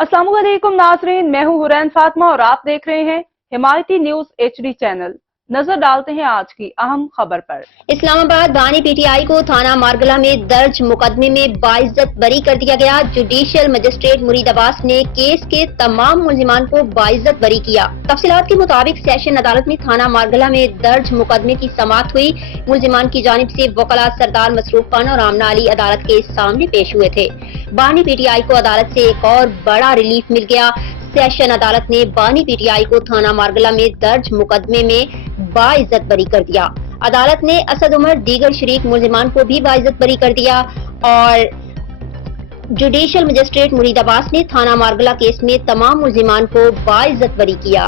अस्सलाम वालेकुम नाजरीन, मैं हूं हुरैन फातिमा और आप देख रहे हैं हिमायती न्यूज HD चैनल। नजर डालते हैं आज की अहम खबर पर। इस्लामाबाद बानी PTI को थाना मारगला में दर्ज मुकदमे में बाइज्जत बरी कर दिया गया। जुडिशियल मजिस्ट्रेट मुरीद अब्बास ने केस के तमाम मुल्जिमान को बाइज्जत बरी किया। तफसीलात के मुताबिक सेशन अदालत में थाना मारगला में दर्ज मुकदमे की समाअत हुई। मुल्जिमान की जानिब से वकला सरदार मसरूफ खान और आमना अली अदालत के सामने पेश हुए थे। बानी PTI को अदालत से एक और बड़ा रिलीफ मिल गया। सेशन अदालत ने बानी PTI को थाना मारगला में दर्ज मुकदमे में बाइज्जत बरी कर दिया। अदालत ने असद उमर दीगर शरीक मुल्जिमान को भी बाइज्जत बरी कर दिया और जुडिशियल मजिस्ट्रेट मुरीद अब्बास ने थाना मारगला केस में तमाम मुल्जिमान को बाइज्जत बरी किया।